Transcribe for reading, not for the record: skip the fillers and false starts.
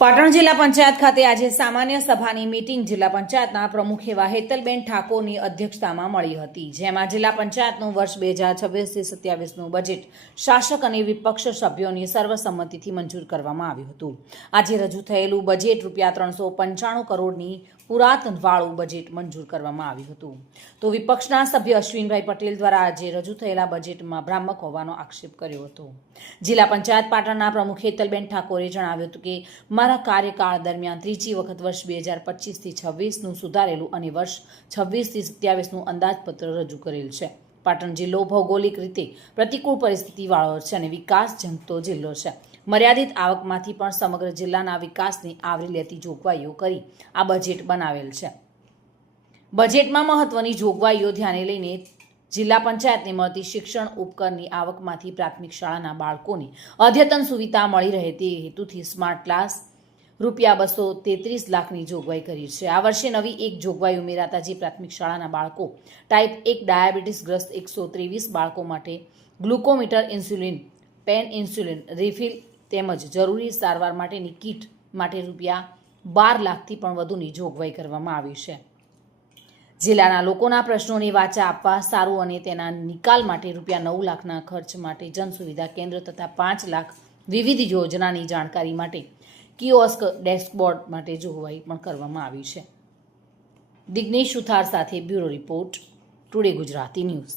પાટણ જિલ્લા પંચાયત ખાતે આજે સામાન્ય સભાની મીટિંગ જિલ્લા પંચાયતના પ્રમુખ એવા હેતલબેન ઠાકોરની અધ્યક્ષતામાં મળી હતી, જેમાં જિલ્લા પંચાયતનું વર્ષ 2026 થી 27નું બજેટ શાસક અને વિપક્ષ સભ્યોની સર્વસંમતિથી મંજૂર કરવામાં આવ્યું હતું। આજે રજૂ થયેલું બજેટ ₹395 કરોડની પુરાતનવાળું બજેટ મંજૂર કરવામાં આવ્યું હતું। તો વિપક્ષના સભ્ય અશ્વિનભાઈ પટેલ દ્વારા આજે રજૂ થયેલા બજેટમાં ભ્રામક હોવાનો આક્ષેપ કર્યો હતો। જિલ્લા પંચાયત પાટણના પ્રમુખ હેતલબેન ઠાકોરે જણાવ્યું હતું કે મારા કાર્યકાળ દરમિયાન ત્રીજી વખત વર્ષ 2025 થી 26નું સુધારેલું અને વર્ષ 26 થી 27નું અંદાજપત્ર રજૂ કરેલ છે। પાટણ જિલ્લો ભૌગોલિક રીતે પ્રતિકૂળ પરિસ્થિતિવાળો છે અને વિકાસ ઝંખતો જિલ્લો છે। મર્યાદિત આવકમાંથી પણ સમગ્ર જિલ્લાના વિકાસને આવરી લેતી જોગવાઈઓ કરી આ બજેટ બનાવેલ છે। બજેટમાં મહત્વની જોગવાઈઓ ધ્યાને લઈને જિલ્લા પંચાયતને મળતી શિક્ષણ ઉપકરણની આવકમાંથી પ્રાથમિક શાળાના બાળકોને અદ્યતન સુવિધા મળી રહે તે હેતુથી સ્માર્ટ ક્લાસ ₹233 લાખની જોગવાઈ કરી છે। આ વર્ષે નવી એક જોગવાઈ ઉમેરાતા જે પ્રાથમિક શાળાના બાળકો ટાઈપ 1 ડાયાબિટીસગ્રસ્ત 123 બાળકો માટે glucometer, insulin, pen insulin refill તેમજ જરૂરી સારવાર માટેની કીટ માટે ₹12 લાખથી પણ વધુની જોગવાઈ કરવામાં આવી છે। જિલ્લાના લોકોના પ્રશ્નોને વાચા આપવા સારું અને તેના નિકાલ માટે ₹9 લાખના ખર્ચ માટે જનસુવિધા કેન્દ્ર તથા 5 લાખ વિવિધ યોજનાની જાણકારી માટે કિયોસ્ક ડેસ્કબોર્ડ માટે જોગવાઈ પણ કરવામાં આવી છે। દિગ્નેશ સુથાર સાથે bureau report, today Gujarati news.